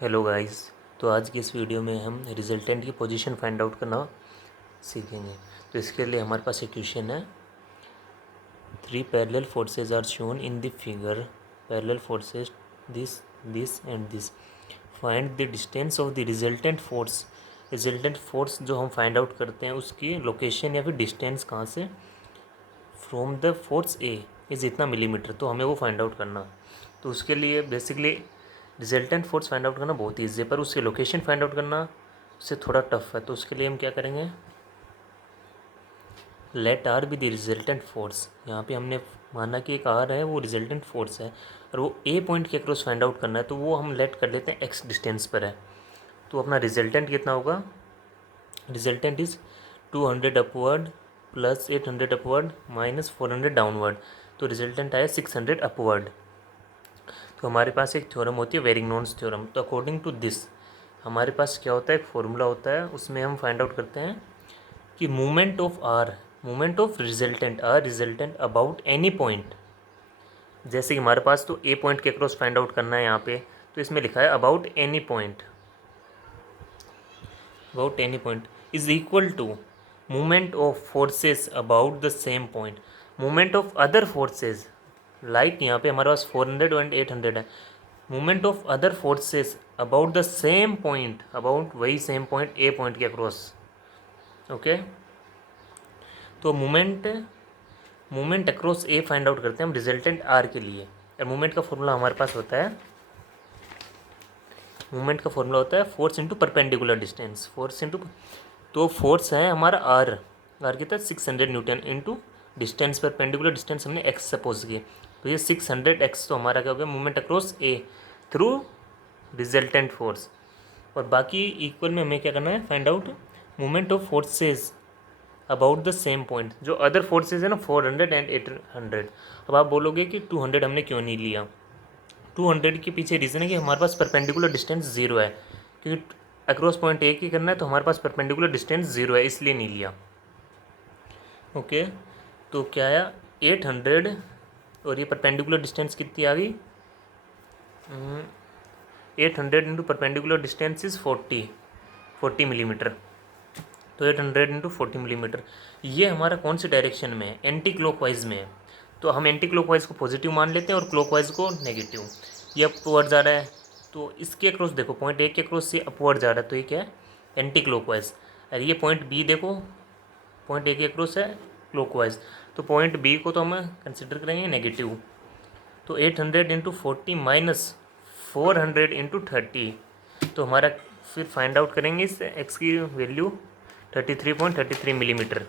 Hello guys. तो आज की इस वीडियो में हम रिजल्टेंट की पोजीशन फाइंड आउट करना सीखेंगे। तो इसके लिए हमारे पास एक क्वेश्चन है, 3 parallel forces are shown in the figure. Parallel forces this this and this. Find the distance of the resultant force. Resultant force जो हम फाइंड आउट करते हैं उसकी लोकेशन या फिर डिस्टेंस कहाँ से, from the force A is इतना मिलीमीटर, तो हमें वो फाइंड आउट करना। तो उसके लिए basically resultant force find out करना बहुत ईजी है, पर उसकी लोकेशन फाइंड आउट करना उससे थोड़ा टफ है। तो उसके लिए हम क्या करेंगे, let R be the resultant force. यहाँ पे हमने माना कि एक आर है वो रिजल्टेंट फोर्स है और वो ए पॉइंट के अक्रॉस फाइंड आउट करना है, तो वो हम लेट कर लेते हैं एक्स डिस्टेंस पर है। तो अपना रिजल्टेंट कितना होगा, resultant is 200 upward plus 800 upward minus 400 downward. तो रिजल्टेंट आया 600 अपवर्ड। तो हमारे पास एक थ्योरम होती है वेरिंगटोन्स थ्योरम। तो अकॉर्डिंग टू दिस हमारे पास क्या होता है, एक फॉर्मूला होता है, उसमें हम फाइंड आउट करते हैं कि movement of R, movement of resultant R resultant about any point. जैसे कि हमारे पास तो ए पॉइंट के क्रॉस फाइंड आउट करना है यहाँ पे, तो इसमें लिखा है about any point, about any point is equal to movement of forces about the same point. Movement of other forces, like यहाँ पे हमारे पास 400 एंड 800 है, movement of other forces about the same point, about वही same point A point के across. Okay, तो movement across ए find out करते हैं हम रिजल्टेंट आर के लिए। और मूवमेंट का फॉर्मूला हमारे पास होता है, मूवमेंट का फॉर्मूला होता है force into perpendicular distance. Force into, तो फोर्स है हमारा आर, आर कितना 600 Newton into distance, perpendicular distance हमने एक्स सपोज की, तो ये 600 एक्स, तो हमारा क्या हो गया movement across A through resultant force. और बाकी इक्वल में हमें क्या करना है, find out movement of forces about the same point. जो अदर फोर्सेज है ना 400 एंड 800। अब आप बोलोगे कि 200 हमने क्यों नहीं लिया, 200 के पीछे रीज़न है कि हमारे पास परपेंडिकुलर डिस्टेंस 0 है, क्योंकि अक्रॉस पॉइंट एक ही करना है, तो हमारे पास परपेंडिकुलर डिस्टेंस 0 है, इसलिए नहीं लिया। ओके, तो क्या आया 800, और ये परपेंडिकुलर डिस्टेंस कितनी आ गई, 800 into perpendicular distance is 40 millimetre. तो 800 इंटू 40 मिलीमीटर, ये हमारा कौन सी डायरेक्शन में है, एंटी क्लॉकवाइज में है। तो हम एंटी क्लॉकवाइज को पॉजिटिव मान लेते हैं और क्लॉकवाइज को नेगेटिव। ये अपवर्ड जा रहा है, तो इसके अक्रॉस देखो पॉइंट ए के अक्रॉस से अपवर्ड जा रहा है, तो ये क्या है एंटी क्लॉकवाइज। और ये पॉइंट बी देखो, पॉइंट ए के अक्रॉस है क्लॉकवाइज, तो पॉइंट बी को तो हम कंसिडर करेंगे नेगेटिव। तो 800 इंटू 40 माइनस 400 इंटू 30, तो हमारा फिर फाइंड आउट करेंगे इस एक्स की वैल्यू 33.33 मिलीमीटर।